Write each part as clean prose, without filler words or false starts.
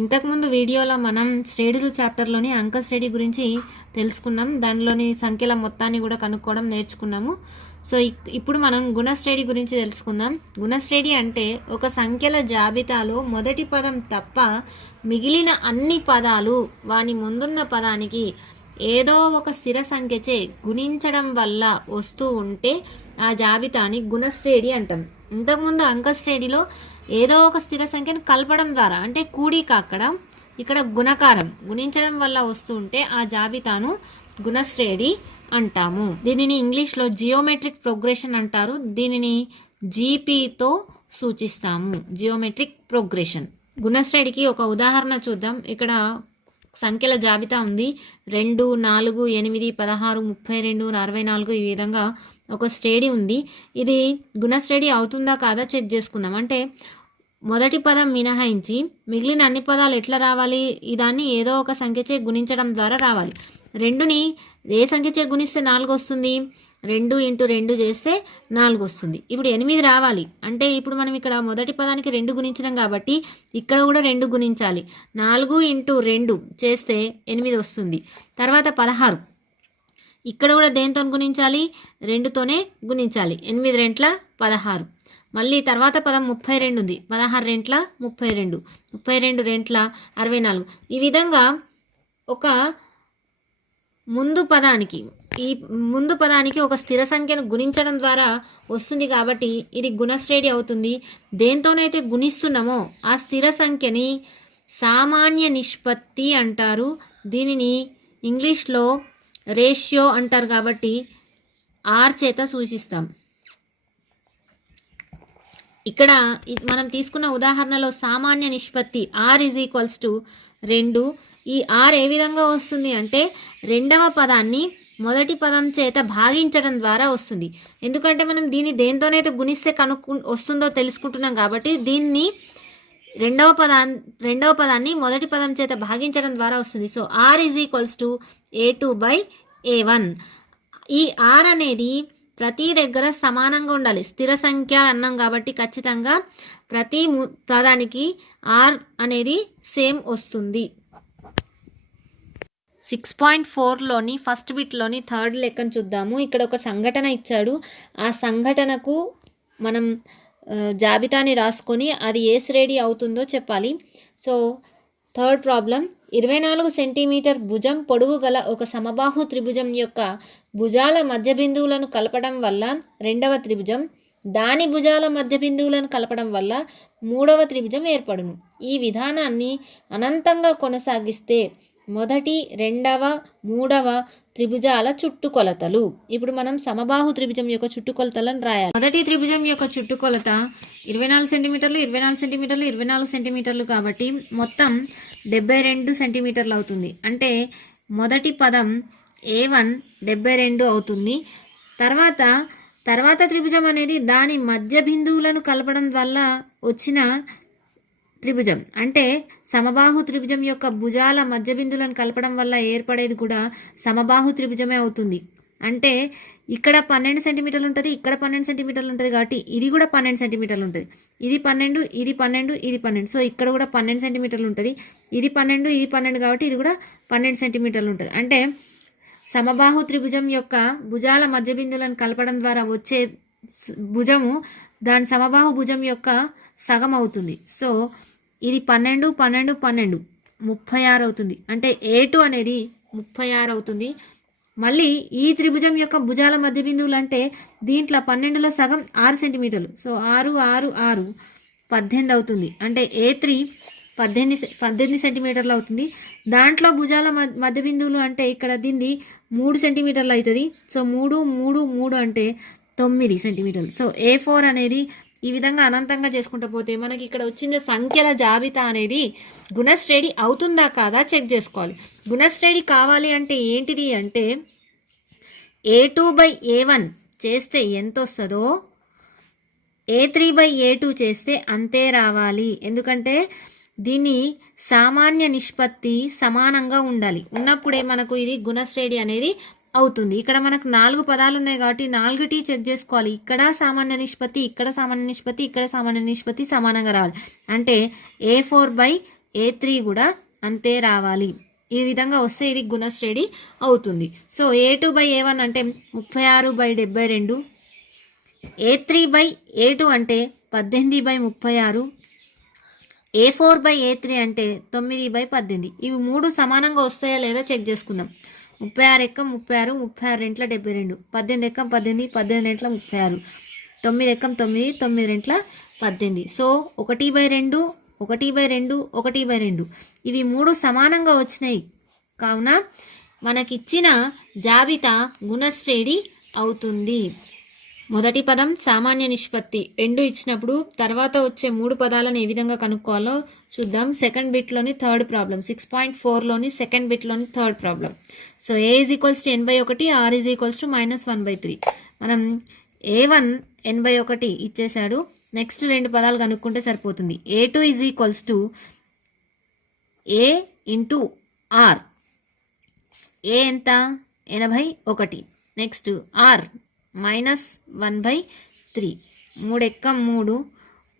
ఇంతకుముందు వీడియోలో మనం శ్రేణులు చాప్టర్లోని అంక శ్రేణి గురించి తెలుసుకున్నాం. దానిలోని సంఖ్యల మొత్తాన్ని కూడా కనుక్కోవడం నేర్చుకున్నాము. సో ఇప్పుడు మనం గుణశ్రేణి గురించి తెలుసుకుందాం. గుణశ్రేణి అంటే ఒక సంఖ్యల జాబితాలో మొదటి పదం తప్ప మిగిలిన అన్ని పదాలు వాని ముందున్న పదానికి ఏదో ఒక స్థిర సంఖ్యచే గుణించడం వల్ల వస్తూ ఉంటే ఆ జాబితాని గుణశ్రేణి అంటాం. ఇంతకుముందు అంక శ్రేణిలో ఏదో ఒక స్థిర సంఖ్యను కలపడం ద్వారా అంటే కూడిక, ఇక్కడ గుణకారం గుణించడం వల్ల వస్తూ ఉంటే ఆ జాబితాను గుణశ్రేణి అంటాము. దీనిని ఇంగ్లీష్లో జియోమెట్రిక్ ప్రోగ్రెషన్ అంటారు. దీనిని జీపీతో సూచిస్తాము, జియోమెట్రిక్ ప్రోగ్రెషన్. గుణశ్రేణికి ఒక ఉదాహరణ చూద్దాం. ఇక్కడ సంఖ్యల జాబితా ఉంది. 2, 4, 8, 16, 32, 64 ఈ విధంగా ఒక శ్రేణి ఉంది. ఇది గుణశ్రేణి అవుతుందా కాదా చెక్ చేసుకుందాం. అంటే మొదటి పదం మినహాయించి మిగిలిన అన్ని పదాలు ఎట్లా రావాలి? దాన్ని ఏదో ఒక సంఖ్యచే గుణించడం ద్వారా రావాలి. 2ని ఏ సంఖ్యచే గుణిస్తే 4 వస్తుంది? 2 × 2 చేస్తే 4 వస్తుంది. ఇప్పుడు 8 రావాలి అంటే ఇప్పుడు మనం ఇక్కడ మొదటి పదానికి 2 గుణించినాం కాబట్టి ఇక్కడ కూడా 2 గుణించాలి. 4 × 2 చేస్తే 8 వస్తుంది. తర్వాత 16, ఇక్కడ కూడా దేంతో గుణించాలి? 2తోనే గుణించాలి. 8 రెంట్ల 16. మళ్ళీ తర్వాత పదం 32 ఉంది. 16 రెంట్ల 32, 32 రెంట్ల 64. ఈ విధంగా ఒక ముందు పదానికి ఒక స్థిర సంఖ్యను గుణించడం ద్వారా వస్తుంది కాబట్టి ఇది గుణశ్రేణి అవుతుంది. దేంతోనైతే గుణిస్తున్నామో ఆ స్థిర సంఖ్యని సామాన్య నిష్పత్తి అంటారు. దీనిని ఇంగ్లీష్లో రేషియో అంటారు కాబట్టి R చేత సూచిస్తాం. ఇక్కడ మనం తీసుకున్న ఉదాహరణలో సామాన్య నిష్పత్తి R = 2. ఈ R ఏ విధంగా వస్తుంది అంటే రెండవ పదాన్ని మొదటి పదం చేత భాగించడం ద్వారా వస్తుంది. ఎందుకంటే మనం దీన్ని దేంతోనైతే గుణిస్తే వస్తుందో తెలుసుకుంటున్నాం కాబట్టి దీన్ని రెండవ పదాన్ని మొదటి పదం చేత భాగించడం ద్వారా వస్తుంది. So R = A2/A1. ఈ R అనేది ప్రతి దగ్గర సమానంగా ఉండాలి. స్థిర సంఖ్య అన్నాం కాబట్టి ఖచ్చితంగా ప్రతి పదానికి R అనేది సేమ్ వస్తుంది. 6.4లోని ఫస్ట్ బిట్లోని థర్డ్ లెక్కను చూద్దాము. ఇక్కడ ఒక సంఘటన ఇచ్చాడు. ఆ సంఘటనకు మనం జాబితాని రాసుకొని అది ఏ శ్రేణి అవుతుందో చెప్పాలి. సో థర్డ్ ప్రాబ్లం, 24 సెంటీమీటర్ భుజం పొడవు గల ఒక సమబాహు త్రిభుజం యొక్క భుజాల మధ్య బిందువులను కలపడం వల్ల రెండవ త్రిభుజం, దాని భుజాల మధ్య బిందువులను కలపడం వల్ల మూడవ త్రిభుజం ఏర్పడును. ఈ విధానాన్ని అనంతంగా కొనసాగిస్తే మొదటి, రెండవ, మూడవ త్రిభుజాల చుట్టుకొలతలు. ఇప్పుడు మనం సమబాహు త్రిభుజం యొక్క చుట్టుకొలతలను రాయాలి. మొదటి త్రిభుజం యొక్క చుట్టుకొలత 24 సెంటీమీటర్లు, 24 సెంటీమీటర్లు, 24 సెంటీమీటర్లు కాబట్టి మొత్తం 72 సెంటీమీటర్లు అవుతుంది. అంటే మొదటి పదం A1 72 అవుతుంది. తర్వాత త్రిభుజం అనేది దాని మధ్య బిందువులను కలపడం వల్ల వచ్చిన త్రిభుజం. అంటే సమబాహు త్రిభుజం యొక్క భుజాల మధ్య బిందువులను కలపడం వల్ల ఏర్పడేది కూడా సమబాహు త్రిభుజమే అవుతుంది. అంటే ఇక్కడ 12 సెంటీమీటర్లు ఉంటుంది, ఇక్కడ 12 సెంటీమీటర్లు ఉంటుంది కాబట్టి ఇది కూడా 12 సెంటీమీటర్లు ఉంటుంది. ఇది 12, ఇది 12, ఇది 12. సో ఇక్కడ కూడా 12 సెంటీమీటర్లు ఉంటుంది. ఇది 12, ఇది 12 కాబట్టి ఇది కూడా 12 సెంటీమీటర్లు ఉంటుంది. అంటే సమబాహు త్రిభుజం యొక్క భుజాల మధ్య బిందువులను కలపడం ద్వారా వచ్చే భుజము దాని సమబాహు భుజం యొక్క సగం అవుతుంది. సో ఇది 12, 12, 12 36 అవుతుంది. అంటే A2 అనేది 36 అవుతుంది. మళ్ళీ ఈ త్రిభుజం యొక్క భుజాల మధ్య బిందువులు అంటే దీంట్లో 12లో సగం 6 సెంటీమీటర్లు. సో 6, 6, 6 18 అవుతుంది. అంటే A3 18 సెంటీమీటర్లు అవుతుంది. దాంట్లో భుజాల మధ్య బిందువులు అంటే ఇక్కడ దీన్ని 3 సెంటీమీటర్లు అవుతుంది. సో 3, 3, 3 అంటే 9 సెంటీమీటర్లు. సో A4 అనేది ఈ విధంగా అనంతంగా చేసుకుంటూ పోతే మనకి ఇక్కడ వచ్చిన సంఖ్యల జాబితా అనేది గుణశ్రేణి అవుతుందా కాదా చెక్ చేసుకోవాలి. గుణశ్రేణి కావాలి అంటే ఏంటిది అంటే A2/A1 చేస్తే ఎంత వస్తుందో A3/A2 చేస్తే అంతే రావాలి. ఎందుకంటే దీన్ని సామాన్య నిష్పత్తి సమానంగా ఉండాలి. ఉన్నప్పుడే మనకు ఇది గుణశ్రేణి అనేది అవుతుంది. ఇక్కడ మనకు 4 పదాలు ఉన్నాయి కాబట్టి 4టి చెక్ చేసుకోవాలి. ఇక్కడ సామాన్య నిష్పత్తి, ఇక్కడ సామాన్య నిష్పత్తి, ఇక్కడ సామాన్య నిష్పత్తి సమానంగా రావాలి. అంటే A4/A1 A3 కూడా అంతే రావాలి. ఈ విధంగా వస్తే ఇది గుణశ్రేణి అవుతుంది. సో A2/A1 అంటే 36/72, A3/A2 అంటే 18/36, A4/A3 అంటే 9/18. ఇవి 3 సమానంగా వస్తాయా లేదా చెక్ చేసుకుందాం. 36 ఎక్కం 36, 36 రెంట్ల 72, 18 ఎక్కం 18, 18 రెంట్ల 36, 9 ఎక్కం 9, 9 రెంట్ల 18. సో 1/2, 1/2, 1/2 ఇవి 3 సమానంగా వచ్చినాయి. కావున మనకిచ్చిన జాబితా గుణశ్రేణి అవుతుంది. మొదటి పదం సామాన్య నిష్పత్తి 2 ఇచ్చినప్పుడు తర్వాత వచ్చే 3 పదాలను ఏ విధంగా కనుక్కోవాలో చూద్దాం. సెకండ్ బిట్లోని థర్డ్ ప్రాబ్లం, 6.4లోని సెకండ్ బిట్లోని third problem. So A = n/1, R = -1/3. మనం A1 n/1 ఇచ్చేశాడు. నెక్స్ట్ 2 పదాలు కనుక్కుంటే సరిపోతుంది. A2 = A × R. A ఎంత? 81. Next R -1/3. 3 ఎక్కం 3,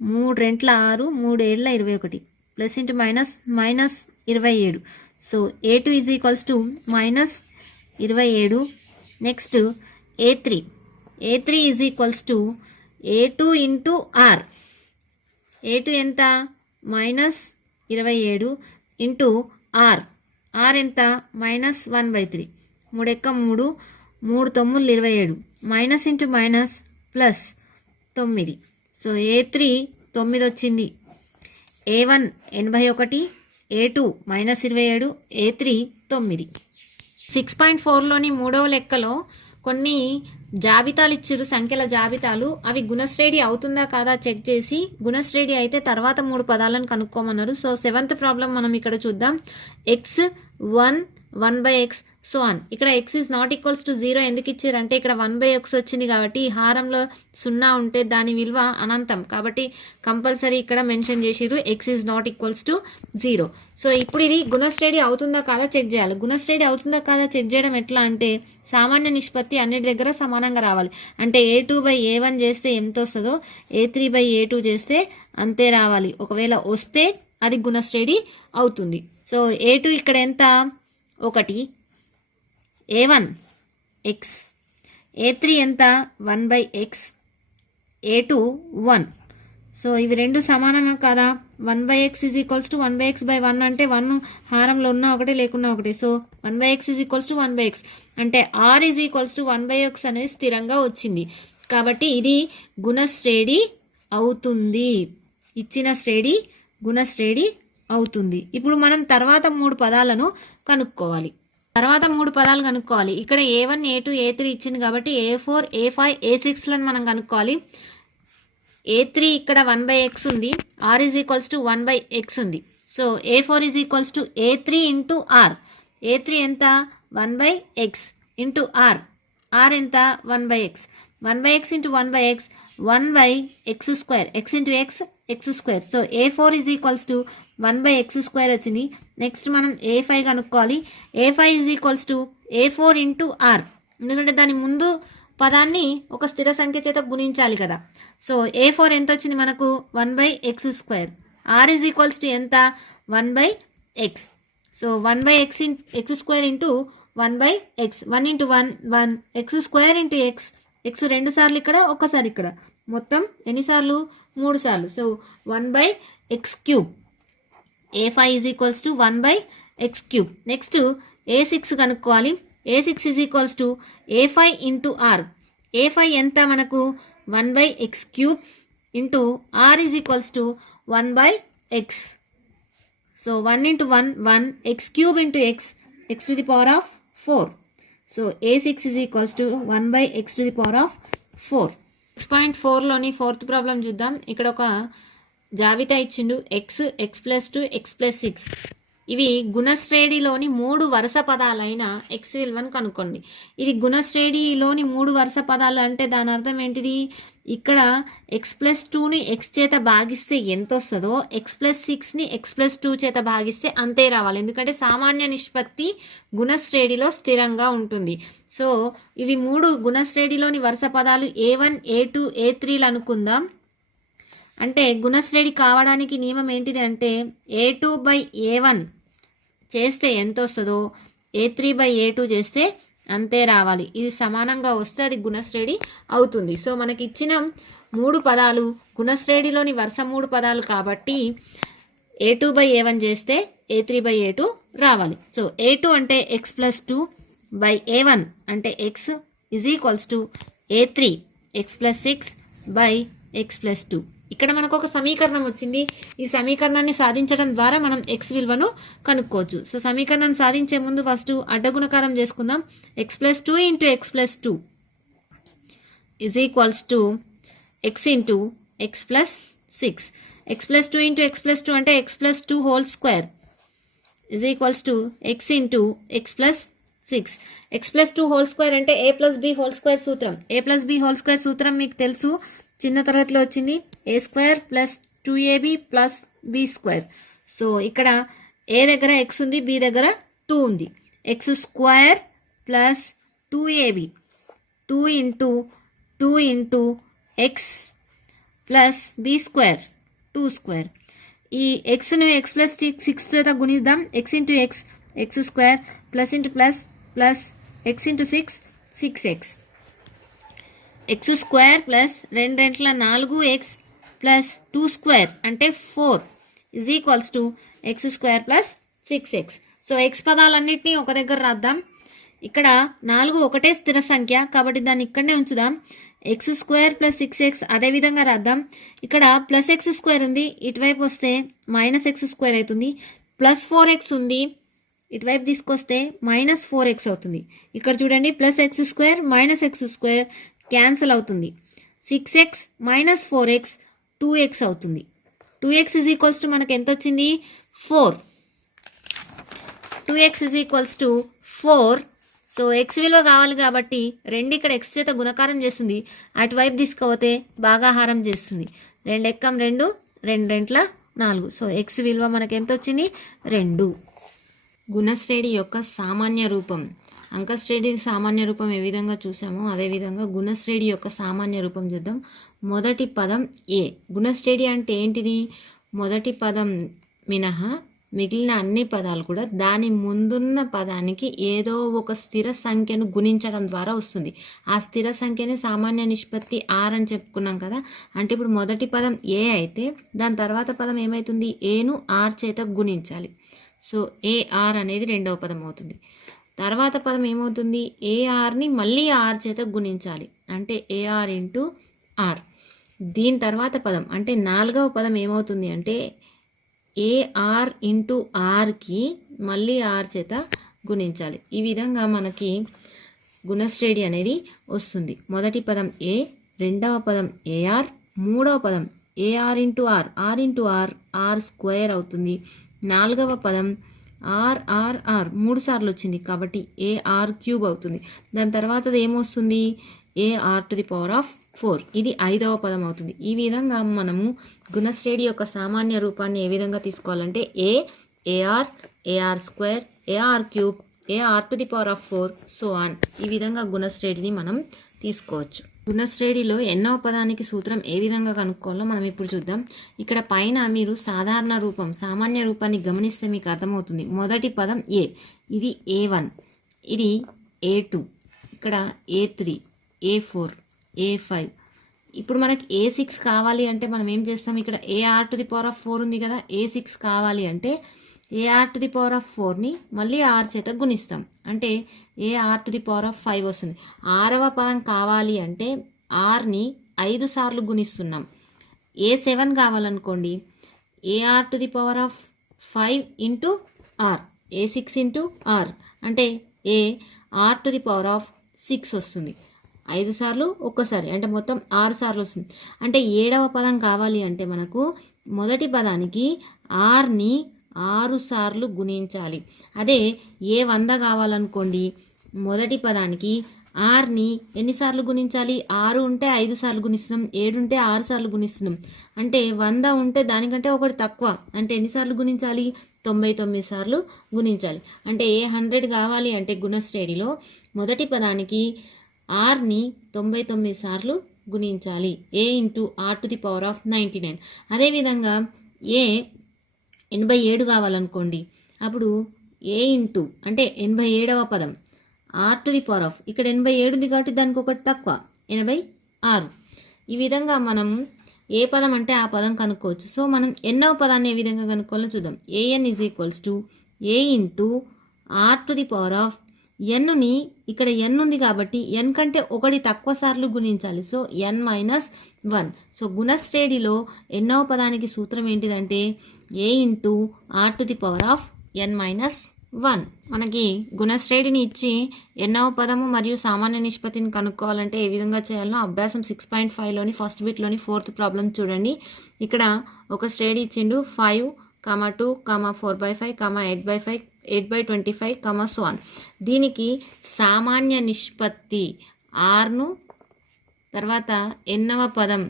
3 రెంట్ల 6, 3 ఏళ్ళ 21, plus into minus -27. So A2 = -27. Next A3 = A2 × R. A2 ఎంత? -27 ఇంటూ R. R ఎంత? -1/3. 3 ఎక్కం 3, 3 9 27, minus into minus plus 9. So A3 9 వచ్చింది. A1 81, A2 -27, A3 9. 6.4లోని 3వ లెక్కలో కొన్ని జాబితాలు ఇచ్చారు, సంఖ్యల జాబితాలు. అవి గుణశ్రేణి అవుతుందా కాదా చెక్ చేసి గుణశ్రేణి అయితే తర్వాత 3 పదాలను కనుక్కోమన్నారు. సో 7th ప్రాబ్లం మనం ఇక్కడ చూద్దాం. x1 1/x so on. ఇక్కడ x is not equals to 0 ఎందుకు ఇచ్చారంటే ఇక్కడ 1/x వచ్చింది కాబట్టి హారంలో 0 ఉంటే దాని విలువ అనంతం కాబట్టి కంపల్సరీ ఇక్కడ మెన్షన్ చేసిరు x is not equals to 0. So ఇప్పుడు ఇది గుణశ్రేణి అవుతుందా కాదా చెక్ చేయాలి. గుణశ్రేణి అవుతుందా కాదా చెక్ చేయడం ఎట్లా అంటే సామాన్య నిష్పత్తి అన్నిటి దగ్గర సమానంగా రావాలి. అంటే A2/A1 చేస్తే ఎంత వస్తుందో A3/A2 చేస్తే అంతే రావాలి. ఒకవేళ వస్తే అది గుణశ్రేణి అవుతుంది. సో A2 ఇక్కడ ఎంత? 1, A1 x, A3 ఎంత? 1/x, A2 1. సో ఇవి రెండు సమానంగా కదా. 1/x = 1/x/1 అంటే 1 హారంలో ఉన్న ఒకటే లేకున్నా ఒకటే. సో 1/x = 1/x అంటే R = 1/x అనేది స్థిరంగా వచ్చింది కాబట్టి ఇది గుణశ్రేణి అవుతుంది. ఇచ్చిన శ్రేణి గుణశ్రేణి అవుతుంది. ఇప్పుడు మనం తర్వాత 3 పదాలను కనుక్కోవాలి. ఇక్కడ A1 A2 A3 ఇచ్చింది కాబట్టి A4 A5 A6లను మనం కనుక్కోవాలి. A3 ఇక్కడ 1/x ఉంది, R = 1/x ఉంది. So A4 = A3 × R. A3 ఎంత? 1/x into R. R ఎంత? 1/x. 1/x × 1/x 1/x². x × x x². So A4 = 1/x² వచ్చింది. నెక్స్ట్ మనం A5 కనుక్కోవాలి. A5 = A4 × R. ఎందుకంటే దాని ముందు పదాన్ని ఒక స్థిర సంఖ్య చేత గుణించాలి కదా. సో A4 ఎంత వచ్చింది మనకు? 1/x². R = ఎంత? 1/x. So 1/x x² into 1/x. 1 × 1 1, x² × x. x 2 సార్లు ఇక్కడ, ఒక్కసారి ఇక్కడ, మొత్తం ఎన్నిసార్లు? 3 సార్లు. So 1/x³. A5 = 1/x³. Next A6 కనుక్కోవాలి. A6 = A5 × R. A5 ఎంత మనకు? 1/x³ into R = 1/x. So 1 × 1 1, x³ × x, x⁴. So A6 = 1/x⁴. 6.4లోని 4th problem చూద్దాం. ఇక్కడ ఒక జాబితా ఇచ్చిండు. x, x+2, x+6 ఇవి గుణశ్రేణిలోని 3 వరుస పదాలైన x విలువను కనుక్కోండి. ఇది గుణశ్రేణిలోని 3 వరుస పదాలు అంటే దాని అర్థం ఏంటిది? ఇక్కడ x+2ని x చేత భాగిస్తే ఎంత వస్తుందో x+6ని x+2 చేత భాగిస్తే అంతే రావాలి. ఎందుకంటే సామాన్య నిష్పత్తి గుణశ్రేణిలో స్థిరంగా ఉంటుంది. సో ఇవి 3 గుణశ్రేణిలోని వరుస పదాలు A1 A2 A3లు అనుకుందాం. అంటే గుణశ్రేణి కావడానికి నియమం ఏంటిది అంటే A2/A1 చేస్తే ఎంత వస్తుందో A3/A2 చేస్తే అంతే రావాలి. ఇది సమానంగా వస్తే అది గుణశ్రేణి అవుతుంది. సో మనకి ఇచ్చిన 3 పదాలు గుణశ్రేణిలోని వరుస 3 పదాలు కాబట్టి A2/A1 చేస్తే A3/A2 రావాలి. సో A2 అంటే x+2/A1 అంటే x A3 x+6/x+2. ఇక్కడ మనకు ఒక సమీకరణం వచ్చింది. ఈ సమీకరణాన్ని సాధించడం ద్వారా మనం x విలువను కనుక్కోవచ్చు. సో సమీకరణాన్ని సాధించే ముందు ఫస్ట్ అడ్డగుణకారం చేసుకుందాం. x+2 × x+2 x × x+6. x+2 × x+2 అంటే x+2 whole square x × x+6. x+2 whole square అంటే a+b హోల్ స్క్వేర్ సూత్రం. a+b హోల్ స్క్వేర్ సూత్రం మీకు తెలుసు, చిన్న తరగతిలో వచ్చింది. a² + 2ab + b². సో ఇక్కడ a దగ్గర x ఉంది, b దగ్గర 2 ఉంది. x² + 2ab 2 × x + b² 2². ఈ xను x+6 చేత గుణిద్దాం. x × x x² ++ x × 6 6x. x² + 2 రెంట్ల 4x + 2² అంటే 4 x² + 6x. సో x పదాలన్నింటినీ ఒక దగ్గర రాద్దాం. ఇక్కడ 4 ఒకటే స్థిర సంఖ్య కాబట్టి దాన్ని ఇక్కడనే ఉంచుదాం. x² + 6x అదేవిధంగా రాద్దాం. ఇక్కడ +x² ఉంది, ఇటువైపు వస్తే -x² అవుతుంది. +4x ఉంది, ఇటువైపు తీసుకొస్తే -4x అవుతుంది. ఇక్కడ చూడండి +x² -x² క్యాన్సిల్ అవుతుంది. 6x - 4x 2x అవుతుంది. 2x మనకు ఎంత వచ్చింది 4. 2x 4. సో x విలువ కావాలి కాబట్టి 2 ఇక్కడ x చేత గుణకారం చేస్తుంది, అటువైపు తీసుకపోతే భాగాహారం చేస్తుంది. 2 ఎక్కం 2 2 రెంట్ల 4. సో x విలువ మనకు ఎంత వచ్చింది 2. గుణశ్రేణి యొక్క సామాన్య రూపం. అంకశ్రేణి సామాన్య రూపం ఏ విధంగా చూసామో అదేవిధంగా గుణశ్రేణి యొక్క సామాన్య రూపం చూద్దాం. మొదటి పదం a. గుణశ్రేణి అంటే ఏంటిది? మొదటి పదం మినహా మిగిలిన అన్ని పదాలు కూడా దాని ముందున్న పదానికి ఏదో ఒక స్థిర సంఖ్యను గుణించడం ద్వారా వస్తుంది. ఆ స్థిర సంఖ్యని సామాన్య నిష్పత్తి r అని చెప్పుకున్నాం కదా. అంటే ఇప్పుడు మొదటి పదం a అయితే దాని తర్వాత పదం ఏమవుతుంది? aను r చేత గుణించాలి. సో ar అనేది రెండవ పదం అవుతుంది. తర్వాత పదం ఏమవుతుంది? arని మళ్ళీ r చేత గుణించాలి, అంటే ar × r. దీని తర్వాత పదం అంటే నాలుగవ పదం ఏమవుతుంది అంటే ar × rకి మళ్ళీ r చేత గుణించాలి. ఈ విధంగా మనకి గుణశ్రేణి అనేది వస్తుంది. మొదటి పదం a, రెండవ పదం ar, మూడవ పదం ar × r, r × r r² అవుతుంది. నాలుగవ పదం r 3 సార్లు వచ్చింది కాబట్టి ar³ అవుతుంది. దాని తర్వాత ఏమొస్తుంది? ar⁴. ఇది 5వ పదం అవుతుంది. ఈ విధంగా మనము గుణశ్రేణి యొక్క సామాన్య రూపాన్ని ఏ విధంగా తీసుకోవాలంటే ar, ar², ar³, ar⁴ so on. ఈ విధంగా గుణశ్రేణిని మనం తీసుకోవచ్చు. గుణశ్రేణిలో ఎన్నవ పదానికి సూత్రం ఏ విధంగా కనుక్కోవాలో మనం ఇప్పుడు చూద్దాం. ఇక్కడ పైన మీరు సాధారణ రూపం సామాన్య రూపాన్ని గమనిస్తే మీకు అర్థమవుతుంది. మొదటి పదం a, ఇది a1, ఇది a2, ఇక్కడ a3, a4, a5. ఇప్పుడు మనకి a6 కావాలి అంటే మనం ఏం చేస్తాం? ఇక్కడ ar⁴ ఉంది కదా, a6 కావాలి అంటే ar⁴ని మళ్ళీ r చేత గుణిస్తాం, అంటే ar⁵ వస్తుంది. 6వ పదం కావాలి అంటే rని 5 సార్లు గుణిస్తున్నాం. a7 కావాలనుకోండి ar⁵ × r, a6 × r అంటే ar⁴ వస్తుంది. 5 సార్లు ఒక్కసారి అంటే మొత్తం 6 సార్లు వస్తుంది. అంటే 7వ పదం కావాలి అంటే మనకు మొదటి పదానికి rని 6 సార్లు గుణించాలి. అదే a100 కావాలనుకోండి మొదటి పదానికి rని ఎన్నిసార్లు గుణించాలి? 6 ఉంటే 5 సార్లు గుణిస్తున్నాం, 7 ఉంటే 6 సార్లు గుణిస్తున్నాం. అంటే 100 ఉంటే దానికంటే ఒకటి తక్కువ, అంటే ఎన్నిసార్లు గుణించాలి? 99 సార్లు గుణించాలి. అంటే a100 కావాలి అంటే గుణశ్రేణిలో మొదటి పదానికి rని 99 సార్లు గుణించాలి. A into are to the power of 99. అదేవిధంగా ఏ 87 కావాలనుకోండి, అప్పుడు ఏ ఇంటూ అంటే 87వ పదం r to the power of, ఇక్కడ 87 ఉంది కాబట్టి దానికి ఒకటి తక్కువ 86. ఈ విధంగా మనం ఏ పదం అంటే ఆ పదం కనుక్కోవచ్చు. సో మనం ఎన్నవ పదాన్ని ఏ విధంగా కనుక్కోవాలో చూద్దాం. A n is equals to A into are to the power of ఎన్ని, ఇక్కడ ఎన్ ఉంది కాబట్టి ఎన్ కంటే ఒకటి తక్కువ సార్లు గుణించాలి. So N minus 1. సో గుణశ్రేణిలో ఎన్నవ పదానికి సూత్రం ఏంటిదంటే A into are to the power of N minus 1. మనకి గుణశ్రేణిని ఇచ్చి ఎన్నవ పదము మరియు సామాన్య నిష్పత్తిని కనుక్కోవాలంటే ఏ విధంగా చేయాలో అభ్యాసం 6.5లోని ఫస్ట్ బిట్లోని 4th ప్రాబ్లం చూడండి. ఇక్కడ ఒక శ్రేణి ఇచ్చిండు 5, 2, 4/5, 8/5, 8/25, సో ఆన్. దీనికి సామాన్య నిష్పత్తి ఆర్ను తర్వాత ఎన్నవ పదం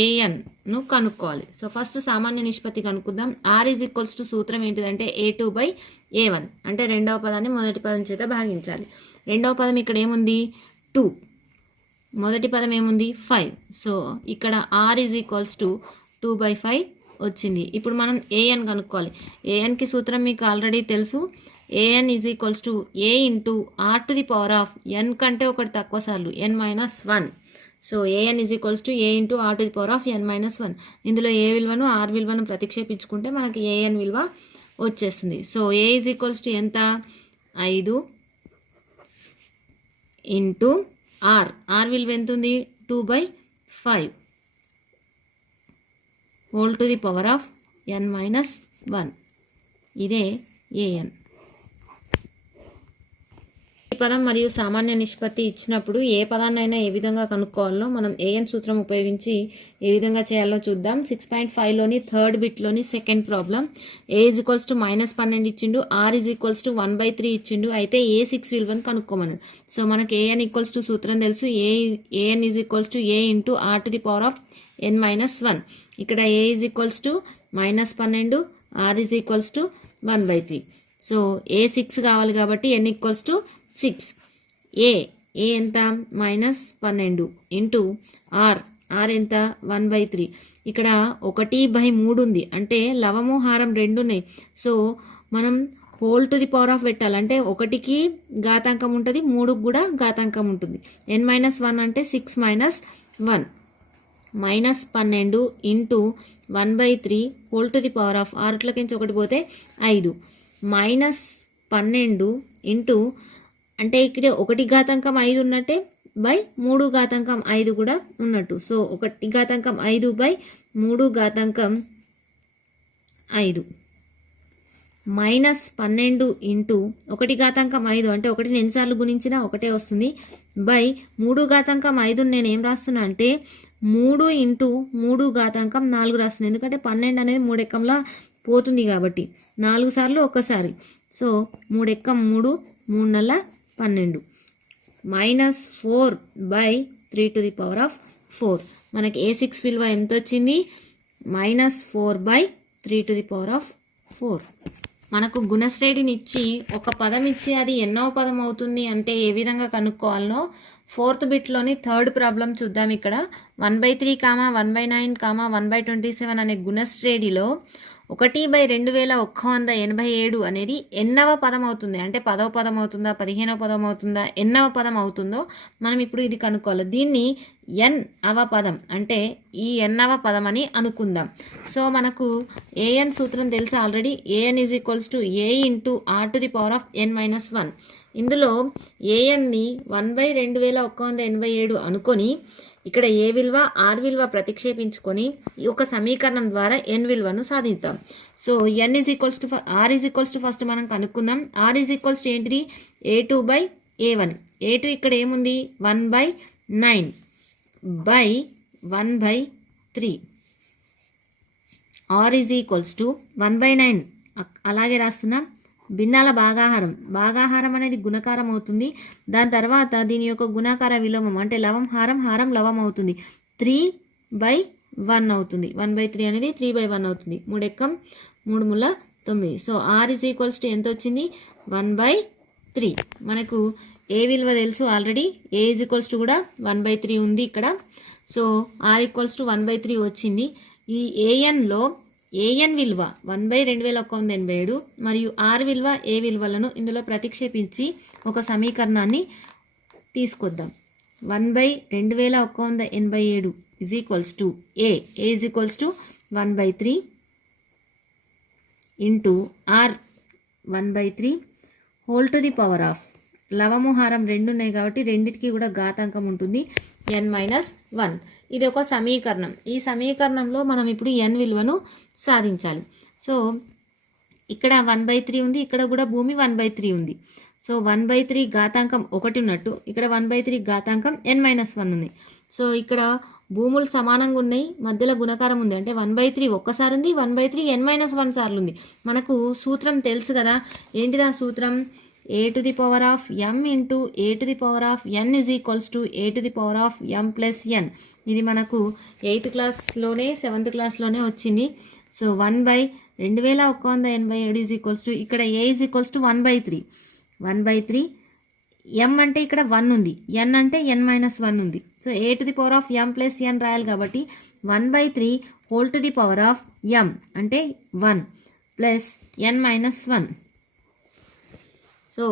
ఏఎన్ను కనుక్కోవాలి. సో ఫస్ట్ సామాన్య నిష్పత్తి కనుక్కుందాం. ఆర్ ఈజ్ ఈక్వల్స్ టు సూత్రం ఏంటిదంటే A2/A1, అంటే రెండవ పదాన్ని మొదటి పదం చేత భాగించాలి. రెండవ పదం ఇక్కడ ఏముంది 2, మొదటి పదం ఏముంది 5. సో ఇక్కడ ఆర్ ఈజ్ ఈక్వల్స్ టు 2/5 వచ్చింది. ఇప్పుడు మనం ఏఎన్ కనుక్కోవాలి. ఏఎన్కి సూత్రం మీకు ఆల్రెడీ తెలుసు. A N is equals to A into are to the power of N కంటే ఒకటి తక్కువ సార్లు n-1. So A N is equals to A into are to the power of n-1. ఇందులో ఏ విలువను ఆర్ విలువను ప్రతిక్షేపించుకుంటే మనకి ఏఎన్ విలువ వచ్చేస్తుంది. So A is equals to ఎంత 5 ఇంటూ ఆర్, ఆర్ విలువ ఎంత ఉంది 2/5 whole to the power of n-1. ఇదే ఏఎన్. ఈ పదం మరియు సామాన్య నిష్పత్తి ఇచ్చినప్పుడు ఏ పదాన్నైనా ఏ విధంగా కనుక్కోవాలో మనం ఏఎన్ సూత్రం ఉపయోగించి ఏ విధంగా చేయాలో చూద్దాం. 6.5లోని థర్డ్ బిట్లోని second problem. A is equals to -12 ఇచ్చిండు, ఆర్ ఈజ్ ఈక్వల్స్ టు 1/3 ఇచ్చిండు. అయితే A6 విలువను కనుక్కోమన్నాడు. సో మనకి ఏఎన్ ఈక్వల్స్ టు సూత్రం తెలుసు. A N is equals to A into are to the power of n-1. ఇక్కడ A is equals to -12, R is equals to 1/3. So A6 కావాలి కాబట్టి n ఈక్వల్స్ టు 6. ఏ ఎంత -12 ఇంటూ ఆర్ ఎంత 1/3. ఇక్కడ 1/3 ఉంది, అంటే లవము హారం 2 ఉన్నాయి. సో మనం whole to the power of పెట్టాలంటే 1కి ఘాతాంకం ఉంటుంది, 3కి కూడా ఘాతాంకం ఉంటుంది. n-1 అంటే 6 - 1, -12 into 1/3 whole to the power of 6కించి 1 పోతే 5 -12 ఇంటూ, అంటే ఇక్కడ 1 ఘాతాంకం 5 ఉన్నట్టే బై 3 ఘాతాంకం 5 కూడా ఉన్నట్టు. సో 1 ఘాతాంకం 5 బై 3 ఘాతాంకం 5 -12 ఇంటూ 1 ఘాతాంకం 5, అంటే 1ని ఎన్నిసార్లు గుణించినా 1 వస్తుంది, బై 3 ఘాతాంకం 5 నేను ఏం రాస్తున్నా అంటే 3 ఇంటూ 3 ఘాతాంకం 4 రాస్తున్నాను. ఎందుకంటే 12 అనేది 3 ఎక్కంలా పోతుంది కాబట్టి 4 సార్లు ఒక్కసారి. సో 3 ఎక్కం 3, 3 నెల 12, -4/3 టు ది పవర్ ఆఫ్ 4. మనకి A6 విలువ ఎంత వచ్చింది -4/3 టు ది పవర్ ఆఫ్ 4. మనకు గుణశ్రేణిని ఇచ్చి ఒక పదం ఇచ్చి అది ఎన్నో పదం అవుతుంది అంటే ఏ విధంగా కనుక్కోవాలనో 4th బిట్లోని థర్డ్ ప్రాబ్లం చూద్దాం. ఇక్కడ 1/3, 1/9, 1/27 అనే గుణశ్రేణిలో 1/2187 అనేది ఎన్నవ పదం అవుతుంది, అంటే 10వ పదం అవుతుందా, 15వ పదం అవుతుందా, ఎన్నవ పదం అవుతుందో మనం ఇప్పుడు ఇది కనుక్కోవాలి. దీన్ని n-వ పదం, అంటే ఈ n-వ పదం అని అనుకుందాం. సో మనకు ఏఎన్ సూత్రం తెలుసు already. A n is equals to A into are to the power of n-1. ఇందులో ఏఎన్ని 1/2187 అనుకొని ఇక్కడ ఏ విలువ ఆర్ విలువ ప్రతిక్షేపించుకొని ఈ ఒక సమీకరణం ద్వారా ఎన్ విలువను సాధిద్దాం. So n is equals to r is equals to first మనం కనుక్కుందాం. ఆర్ ఈజ్ ఈక్వల్స్ టు ఏంటిది A2/A1. A2 ఇక్కడ ఏముంది 1/9 by 1/3. R is equals to 1/9 అలాగే రాస్తున్నాం. భిన్నాల భాగాహారం అనేది గుణకారం అవుతుంది. దాని తర్వాత దీని యొక్క గుణాకార విలోమం అంటే లవం హారం, హారం లవం అవుతుంది. 3/1 అవుతుంది. 1/3 అనేది 3/1 అవుతుంది. 3 ఎక్కం 3 ముళ్ళ 9. So are is equals to ఎంత వచ్చింది 1/3. మనకు ఏ విలువ తెలుసు already, a is equals to కూడా 1/3 ఉంది ఇక్కడ. సో ఆర్ ఈక్వల్స్ టు 1/3 వచ్చింది. ఈ ఏఎన్లో ఏఎన్ విలువ 1/2187 మరియు ఆర్ విలువ ఏ విలువలను ఇందులో ప్రతిక్షేపించి ఒక సమీకరణాన్ని తీసుకొద్దాం. 1/2187 is equals to a is equals to 1/3 into r 1/3 whole to the power of, లవము హారం 2 ఉన్నాయి కాబట్టి రెండింటికి కూడా ఘాతాంకం ఉంటుంది, n-1. ఇది ఒక సమీకరణం. ఈ సమీకరణంలో మనం ఇప్పుడు n విలువను సాధించాలి. సో ఇక్కడ 1/3 ఉంది, ఇక్కడ కూడా భూమి 1/3 ఉంది. సో 1/3 ఘాతాంకం 1 ఉన్నట్టు ఇక్కడ 1/3 ఘాతాంకం n-1 ఉంది. సో ఇక్కడ భూములు సమానంగా ఉన్నాయి, మధ్యలో గుణకారం ఉంది, అంటే 1/3 ఒక్కసారి ఉంది, 1/3 n-1 సార్లు ఉంది. మనకు సూత్రం తెలుసు కదా, ఏంటిది ఆ సూత్రం? a to the power of m into a to the power of n is equals to a to the power of m plus n. ఇది మనకు 8th క్లాస్లోనే 7th క్లాస్లోనే వచ్చింది. సో 1/2187 ఈజ్ ఈక్వల్స్ టు, ఇక్కడ a is equals to 1/3 m అంటే ఇక్కడ 1 ఉంది, n అంటే n-1 ఉంది. So a to the power of m plus n రాయాలి కాబట్టి 1/3 whole to the power of m అంటే 1 plus n-1. So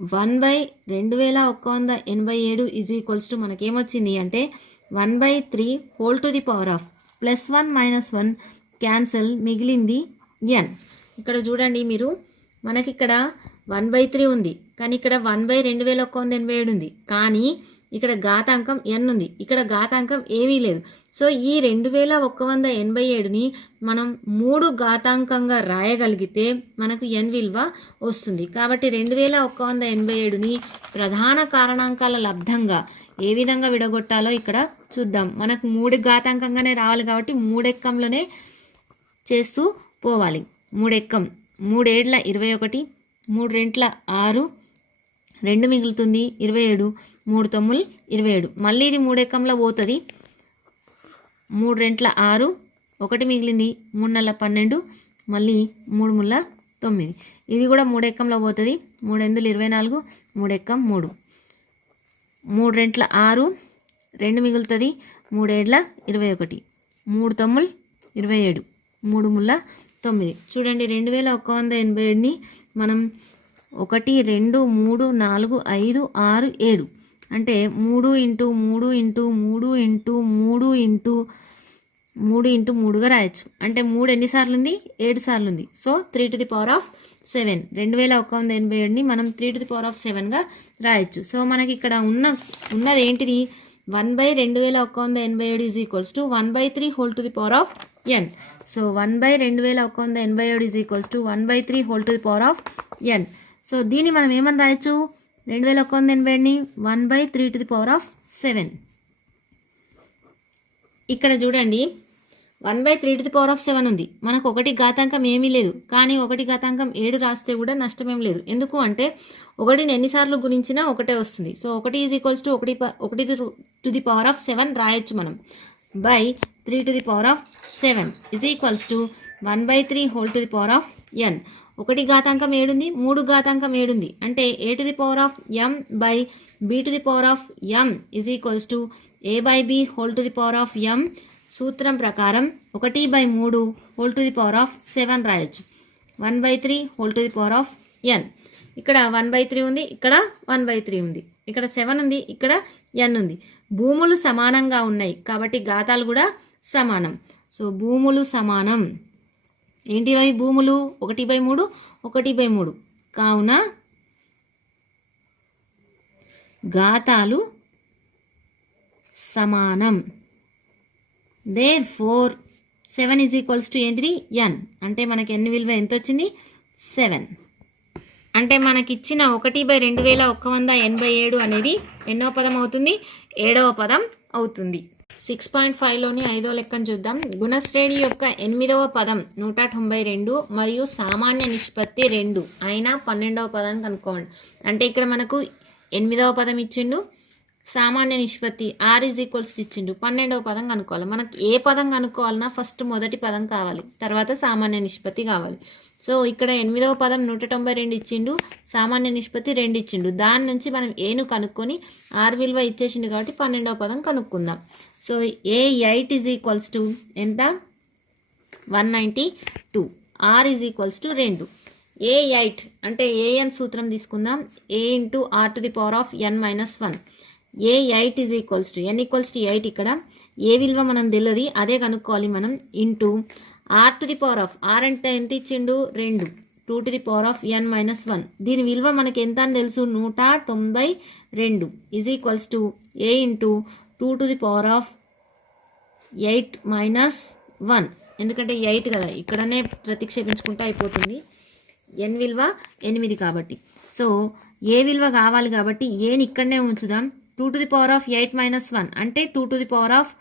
1/2187 is equals to మనకేమొచ్చింది అంటే 1/3 whole to the power of +1 - 1 cancel, మిగిలింది n. ఇక్కడ చూడండి మీరు, మనకి ఇక్కడ 1/3 ఉంది, కానీ ఇక్కడ 1/2187 ఉంది, కానీ ఇక్కడ ఘాతాంకం n ఉంది, ఇక్కడ ఘాతాంకం ఏమీ లేదు. సో ఈ 2187ని మనం 3 ఘాతాంకంగా రాయగలిగితే మనకు n విలువ వస్తుంది. కాబట్టి 2187ని ప్రధాన కారణాంకాల లబ్ధంగా ఏ విధంగా విడగొట్టాలో ఇక్కడ చూద్దాం. మనకు 3 ఘాతాంకంగానే రావాలి కాబట్టి 3 ఎక్కంలోనే చేస్తూ పోవాలి. 3 ఎక్కం 3 ఏడ్ల 21, 3 రెంట్ల 6, 2 మిగులుతుంది 27, 3 తొమ్మిది 27. మళ్ళీ ఇది 3 ఎక్కంలో పోతుంది, 3 రెంట్ల 6, 1 మిగిలింది, 3 నెలల 12, మళ్ళీ 3 ముళ్ళ 9. ఇది కూడా 3 ఎక్కంలో పోతుంది, 3 ఎందులు 24, 3 ఎక్కం 3, 3 రెంట్ల 6, 2 మిగులుతుంది, 3 ఏడ్ల 21, 3 తొమ్మిది 27, 3 ముళ్ళ 9. చూడండి 2187ని మనం 1 2 3 4 5 6 7 అంటే 3 into 3 into 3 into 3 into 3 into 3గా రాయొచ్చు. అంటే 3 ఎన్నిసార్లు ఉంది? 7 సార్లు ఉంది. So 3 to the power of 7, 2187ని మనం 3 to the power of 7గా రాయొచ్చు. సో మనకి ఇక్కడ ఉన్నది ఏంటిది? 1/2187 is equals to 1/3 whole to the power of n. So 1/2187 is equals to 1/3 whole to the power of n. So దీన్ని మనం ఏమని రాయొచ్చు? 2187ని 1/3 టు ది పవర్ ఆఫ్ 7. ఇక్కడ చూడండి 1/3 టు ది పవర్ ఆఫ్ 7 ఉంది, మనకు 1 ఘాతాంకం ఏమీ లేదు, కానీ 1 ఘాతాంకం 7 రాస్తే కూడా నష్టమేం లేదు. ఎందుకు అంటే 1ని ఎన్నిసార్లు గుణించినా 1 వస్తుంది. So 1 is equals to 1 to the power of 7 రాయొచ్చు మనం. By 3 to the power of 7 is equals to 1/3 whole to the power of n. 1 ఘాతాంకం 7 ఉంది, 3 ఘాతాంకం 7 ఉంది, అంటే a to the power of m by b to the power of m is equals to a by b whole to the power of m. సూత్రం ప్రకారం 1/3 whole to the power of 7 రాయొచ్చు. 1/3 whole to the power of n. ఇక్కడ 1/3 ఉంది, ఇక్కడ 1/3 ఉంది, ఇక్కడ 7 ఉంది, ఇక్కడ n ఉంది. భూములు సమానంగా ఉన్నాయి కాబట్టి ఘాతాలు కూడా సమానం. సో భూములు సమానం. ఏంటివి భూములు? 1/3 1/3. కావున ఘాతాలు సమానం. దేర్ఫోర్ 7 ఈజ్ ఈక్వల్స్ టు ఏంటిది? n. అంటే మనకి n విలువ ఎంత వచ్చింది? 7. అంటే మనకిచ్చిన 1/2187 అనేది ఎన్నో పదం అవుతుంది? 7వ పదం అవుతుంది. 6.5లోని 5వ లెక్కను చూద్దాం. గుణశ్రేణి యొక్క 8వ పదం 192 మరియు సామాన్య నిష్పత్తి 2 అయినా 12వ పదాన్ని కనుక్కోండి. అంటే ఇక్కడ మనకు 8వ పదం ఇచ్చిండు, సామాన్య నిష్పత్తి ఆర్ ఈజ్ ఈక్వల్స్ ఇచ్చిండు. 12వ పదం కనుక్కోవాలి. మనకి ఏ పదం కనుక్కోవాలన్నా ఫస్ట్ మొదటి పదం కావాలి, తర్వాత సామాన్య నిష్పత్తి కావాలి. సో ఇక్కడ 8వ పదం 192 ఇచ్చిండు, సామాన్య నిష్పత్తి 2 ఇచ్చిండు. దాని నుంచి మనం ఏను కనుక్కొని ఆర్ విలువ ఇచ్చేసిండు కాబట్టి 12వ పదం కనుక్కుందాం. So A8 is equals to ఎంత? 192. Are is equals to 2. A8 అంటే an సూత్రం తీసుకుందాం. a into are to the power of n minus 1. A8 is equals to n equals to 8. ఇక్కడ ఏ విలువ మనం తెలియదు, అదే కనుక్కోవాలి మనం. Into are to the power of r అంటే ఎంత ఇచ్చిండు? 2. 2 to the power of n minus 1. దీని విలువ మనకి ఎంత అని తెలుసు? 192 is equals to a into 2 to the power of 8 minus 1. ఎందుకంటే 8 కదా, ఇక్కడనే ప్రతిక్షేపించుకుంటే అయిపోతుంది. n విలువ 8 కాబట్టి. సో ఏ విలువ కావాలి కాబట్టి ఏని ఇక్కడనే ఉంచుదాం. 2 to the power of 8 minus 1 అంటే 2 టు ది పవర్ ఆఫ్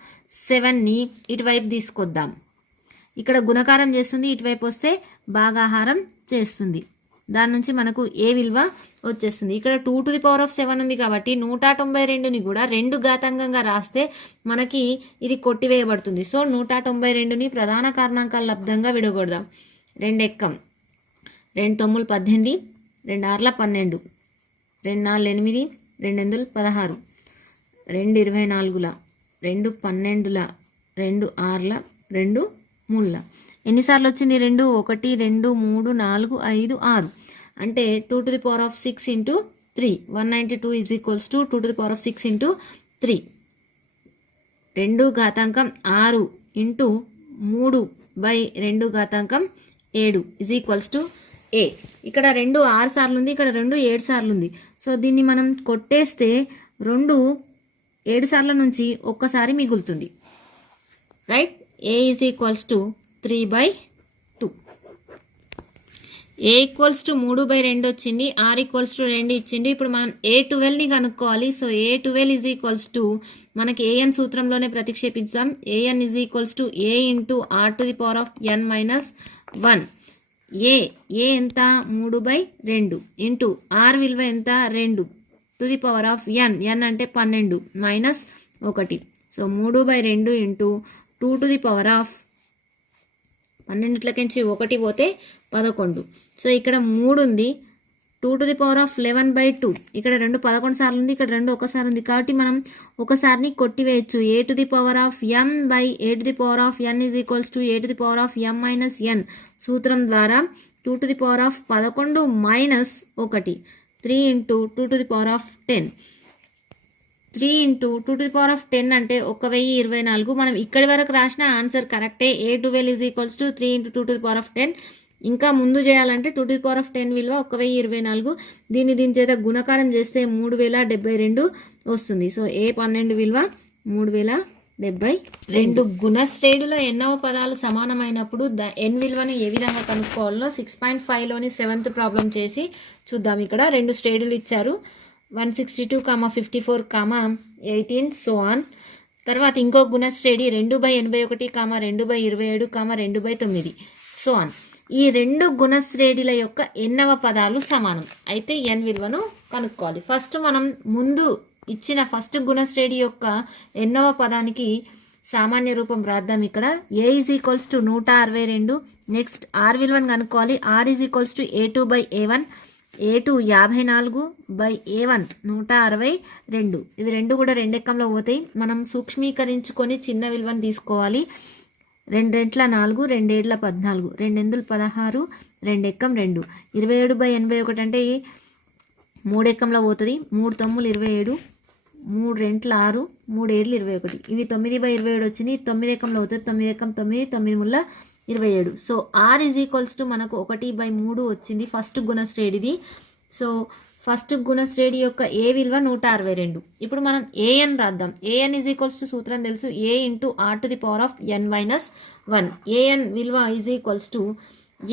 7ని ఇటువైపు తీసుకొద్దాం. ఇక్కడ గుణకారం చేస్తుంది, ఇటువైపు వస్తే భాగాహారం చేస్తుంది. దాని నుంచి మనకు ఏ విలువ వచ్చేస్తుంది. ఇక్కడ 2 టు ది పవర్ ఆఫ్ 7 ఉంది కాబట్టి 192ని కూడా 2 ఘాతాంకంగా రాస్తే మనకి ఇది కొట్టివేయబడుతుంది. సో 192ని ప్రధాన కారణాంకాల లబ్ధంగా విడగొడదాం. 2 ఎక్కం, 2 9 18, 2 6 12, 2 4 8, 2 8 16, 2 24, 2 12, 2 6, 2 3. ఎన్నిసార్లు వచ్చింది? 2 1 2 3 4 5 6 అంటే 2 to the power of 6 into 3. 192 is equals to 2 to the power of 6 into 3. 2 ఘాతాంకం 6 ఇంటూ 3 బై 2 ఘాతాంకం 7 ఈజ్ ఈక్వల్స్ టు ఏ. ఇక్కడ 2 6 సార్లు ఉంది, ఇక్కడ 2 7 సార్లు ఉంది. సో దీన్ని మనం కొట్టేస్తే 2 7 సార్ల నుంచి ఒక్కసారి మిగులుతుంది. Right? A is equals to 3/2. A equals to 3/2 వచ్చింది, ఆర్ ఈక్వల్స్ టు 2 ఇచ్చింది. ఇప్పుడు మనం A12ని కనుక్కోవాలి. So A12 is equals to మనకి an సూత్రంలోనే ప్రతిక్షేపిద్దాం. an is equals to a into are to the power of n minus 1. A ఎంత? 3/2 ఇంటూ ఆర్ విలువ ఎంత? 2 to the power of n అంటే 12 minus 1. So 3/2 into 2 to the power of 12కి 1 పోతే 11. So ఇక్కడ 3 ఉంది, 2 టు ది పవర్ ఆఫ్ 11/2. ఇక్కడ 2 11 సార్లు ఉంది, ఇక్కడ 2 ఒకసారి ఉంది కాబట్టి మనం ఒకసారిని కొట్టివేయచ్చు. a to the power of m by a to the power of n is equals to a to the power of m minus n సూత్రం ద్వారా 2 to the power of 11 minus 1. 3 into 2 to the power of 10. 3 into 2 to the power of 10 అంటే 1024. మనం ఇక్కడి వరకు రాసిన answer కరెక్టే. A12 is equals to 3 into 2 to the power of 10. ఇంకా ముందు చేయాలంటే 2 టు ది పవర్ ఆఫ్ 10 విలువ 1024. దీని చేత గుణకారం చేస్తే 3072 వస్తుంది. సో A12 విలువ 3072. గుణశ్రేణుల ఎన్నవ పదాలు సమానమైనప్పుడు n విలువను ఏ విధంగా కనుక్కోవాలో 6.5లోని 7th ప్రాబ్లం చేసి చూద్దాం. ఇక్కడ 2 శ్రేణులు ఇచ్చారు, 162, 54, 18 సో ఆన్. తర్వాత ఇంకో గుణశ్రేణి 2/81, 2/27, 2/9 సో ఆన్. ఈ 2 గుణశ్రేణుల యొక్క ఎన్నవ పదాలు సమానం అయితే n విలువను కనుక్కోవాలి. ఫస్ట్ మనం ముందు ఇచ్చిన ఫస్ట్ గుణశ్రేణి యొక్క ఎన్నవ పదానికి సామాన్య రూపం రాద్దాం. ఇక్కడ a is equals to 162. Next r విలువను కనుక్కోవాలి. R is equals to a2/a1. a2 54/a1 162. ఇవి 2 కూడా 2 ఎక్కంలో పోతాయి. మనం సూక్ష్మీకరించుకొని చిన్న విలువను తీసుకోవాలి. 2 రెట్ల 4, 2 ఏళ్ల 14, 2 ఎందులు 16, 2 ఎక్కం 2. 27/81 అంటే 3 ఎక్కంలో పోతుంది. 3 తొమ్మిది 27, 3 రెంట్ల 6, 3 ఏళ్ళు 21. ఇవి 9/27 వచ్చింది. 9 ఎక్కంలో అవుతుంది. 9 ఎక్కం 9, 9 ముళ్ళ 27. So are is equals to మనకు 1/3 వచ్చింది ఫస్ట్ గుణశ్రేణిది. సో ఫస్ట్ గుణశ్రేణి యొక్క ఏ విలువ 162. ఇప్పుడు మనం an రాద్దాం. an ఈజ్ ఈక్వల్స్ టు సూత్రం తెలుసు, a into are to the power of n minus 1. an విలువ ఈజ్ ఈక్వల్స్ టు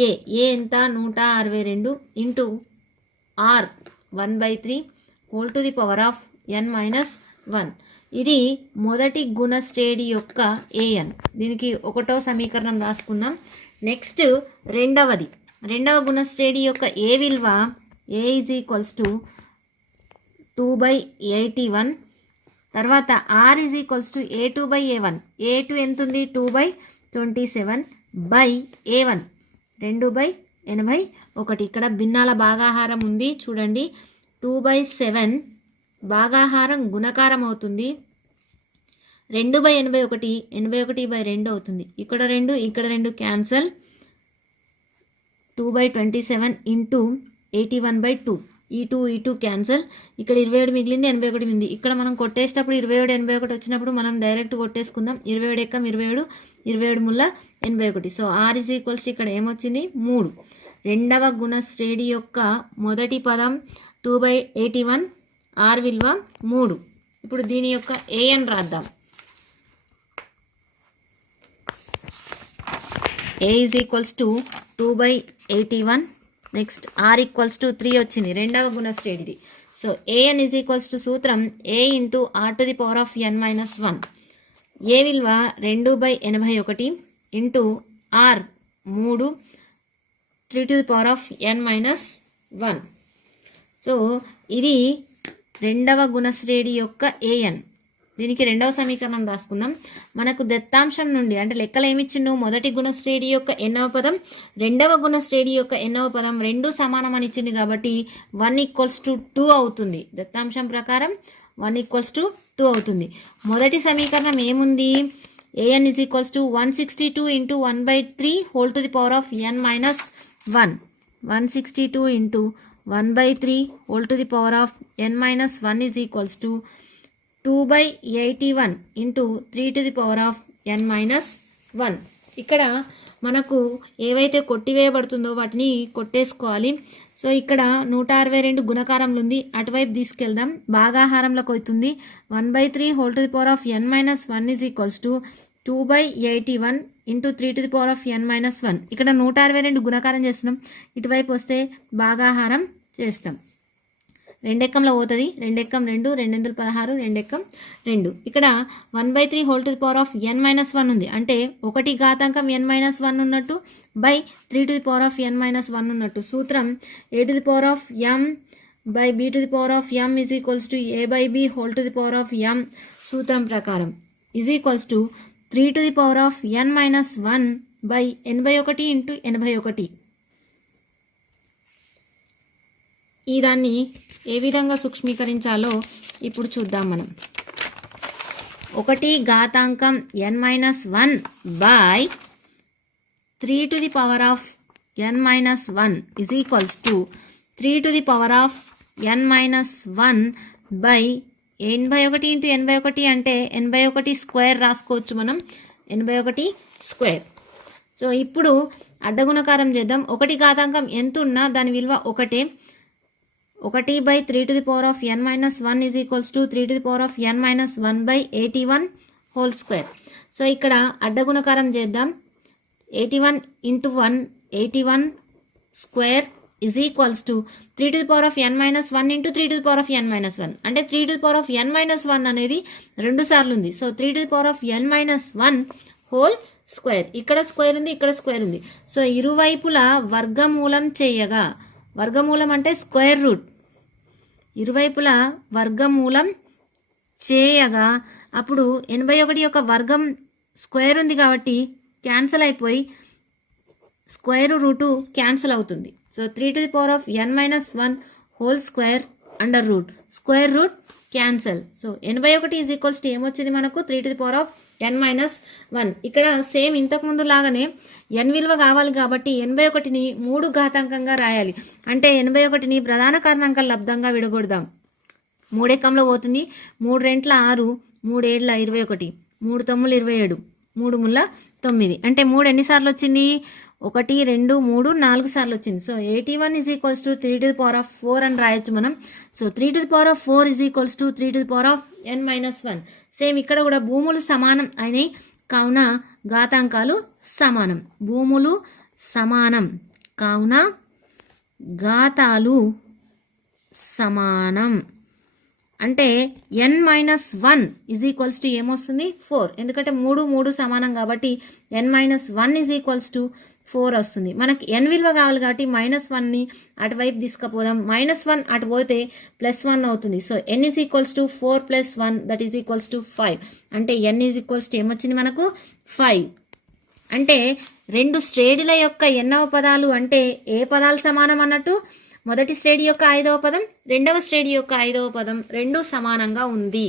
ఏ ఎంత? 162 into r 1/3 whole to the power of n minus 1. ఇది మొదటి గుణశ్రేణి యొక్క an. దీనికి 1వ సమీకరణం రాసుకుందాం. నెక్స్ట్ రెండవ గుణశ్రేణి యొక్క ఏ విలువ a ఈజ్ ఈక్వల్స్ టు 2/81 తర్వాత are is equals to A2/A1. A2 ఎంత ఉంది 2/27 బై A1 2/81. ఇక్కడ భిన్నాల భాగాహారం ఉంది చూడండి. 2/7 భాగాహారం గుణకారం అవుతుంది. 2/81 81/2 అవుతుంది. ఇక్కడ 2 క్యాన్సల్. 2/27 ఇంటూ 81/2. ఈ 2 క్యాన్సల్. ఇక్కడ 27 మిగిలింది, 81 మిగిలింది. ఇక్కడ మనం కొట్టేసేటప్పుడు 27 81 వచ్చినప్పుడు మనం డైరెక్ట్ కొట్టేసుకుందాం. 27 ఎక్కం 27 27 ముల్ల 81. సో ఆర్ ఈజ్ ఈక్వల్స్ ఇక్కడ ఏమొచ్చింది 3. రెండవ గుణ శ్రేణి యొక్క మొదటి పదం 2/81, ఆర్ విలువ 3. ఇప్పుడు దీని యొక్క ఏఎన్ రాద్దాం. A is equals to 2/81. Next R equals to 3 వచ్చింది, రెండవ గుణ శ్రేణిది. So A N is equals to సూత్రం A ఇంటూ r⁻n-1. ఏ విలువ 2/81 ఇంటూ ఆర్ 3 3n-1. సో ఇది రెండవ గుణశ్రేణి యొక్క ఏఎన్. దీనికి రెండవ సమీకరణం రాసుకుందాం. మనకు దత్తాంశం నుండి అంటే లెక్కలు ఏమిచ్చిండు, మొదటి గుణశ్రేణి యొక్క ఎన్నవ పదం, రెండవ గుణశ్రేణి యొక్క ఎన్నవ పదం రెండు సమానం అని ఇచ్చింది కాబట్టి 1 = 2 అవుతుంది. దత్తాంశం ప్రకారం 1 = 2 అవుతుంది. మొదటి సమీకరణం ఏముంది, an = 162 × 1/3 whole to the power of n-1. 162 × 1/3 whole to the power of n-1 is equals to 2/81 × 3 to the power of n-1. ఇక్కడ మనకు ఏవైతే కొట్టివేయబడుతుందో వాటిని కొట్టేసుకోవాలి. సో ఇక్కడ 162 గుణకారంలో ఉంది, అటువైపు తీసుకెళ్దాం. భాగాహారంలోకి అవుతుంది. 1/3 whole to the power of n-1 is equals to 2/81 × 3 to the power of n-1. ఇక్కడ 162 గుణకారం చేస్తున్నాం, ఇటువైపు వస్తే భాగాహారం చేస్తాం. 2 ఎక్కంలో పోతుంది, 2 ఎక్కం 2 2 16 2 ఎక్కం 2. ఇక్కడ 1/3 whole to the power of n-1 ఉంది, అంటే 1 ఘాతాంకం n-1 ఉన్నట్టు by 3 to the power of n-1 ఉన్నట్టు. సూత్రం a to the power of m by b to the power of m is equals to a/b whole to the power of m సూత్రం ప్రకారం is equals to 3 to the power of n-1 by 81 × 81. ఈ దాన్ని ఏ విధంగా సూక్ష్మీకరించాలో ఇప్పుడు చూద్దాం మనం. 1 ఘాతాంకం n-1 by 3 to the power of n-1 is equals to 3 to the power of n-1 by 81 × 81 అంటే 81 square రాసుకోవచ్చు మనం, 81 స్క్వేర్. సో ఇప్పుడు అడ్డగుణకారం చేద్దాం. 1 ఘాతాంకం ఎంత ఉన్నా దాని విలువ 1. 1/3 to the power of n-1 is equals to 3 to the power of n-1 by 81 whole square. So ఇక్కడ అడ్డగుణకారం చేద్దాం. 81 × 1 81 square is equals to 3 to the power of n-1 × 3 to the power of n-1. అంటే 3 to the power of n-1 అనేది 2 సార్లు ఉంది. So 3 to the power of n-1 whole square. ఇక్కడ square ఉంది, ఇక్కడ square ఉంది. సో ఇరువైపులా వర్గమూలం చేయగా, వర్గమూలం అంటే స్క్వేర్ రూట్, ఇరువైపులా వర్గమూలం చేయగా అప్పుడు 81 యొక్క వర్గం స్క్వేర్ ఉంది కాబట్టి క్యాన్సల్ అయిపోయి స్క్వేర్ రూటు క్యాన్సల్ అవుతుంది. So 3 to the power of n-1 whole square under root, square root cancel. So 81 is equals to ఏమొచ్చింది మనకు 3 to the power of n-1. ఇక్కడ సేమ్ ఇంతకుముందు లాగానే n విలువ కావాలి కాబట్టి 81ని 3 ఘాతాంకంగా రాయాలి. అంటే 81ని ప్రధాన కారణాంకాల లబ్ధంగా విడగొడదాం. 3 ఎక్కంలో పోతుంది, 3 2 6 3 7 21 3 9 27 3 ముల్ల 9. అంటే 3 ఎన్నిసార్లు వచ్చింది, 1 2 3 4 సార్లు వచ్చింది. So 81 is equals to 3 to the power of 4 అని రాయొచ్చు మనం. So 3 to the power of 4 is equals to 3 to the power of n-1. Same ఇక్కడ కూడా భూములు సమానం అయినాయి కావున ఘాతాంకాలు సమానం. భూములు సమానం కావున ఘాతాలు సమానం. అంటే n-1 ఈజ్ ఈక్వల్స్ టు ఏమొస్తుంది 4. ఎందుకంటే 3 3 సమానం కాబట్టి n-1 ఈజ్ ఈక్వల్స్ టు 4 వస్తుంది. మనకి n విలువ కావాలి కాబట్టి -1ని అటువైపు తీసుకుపోదాం. -1 అటు పోతే +1 అవుతుంది. So n is equals to 4 + 1 that is equals to 5. అంటే n ఈజ్ ఈక్వల్స్ టు ఏమొచ్చింది మనకు 5. అంటే 2 శ్రేణుల యొక్క ఎన్నవ పదాలు అంటే ఏ పదాలు సమానం అన్నట్టు? మొదటి శ్రేణి యొక్క 5వ పదం, రెండవ శ్రేణి యొక్క 5వ పదం రెండూ సమానంగా ఉంది.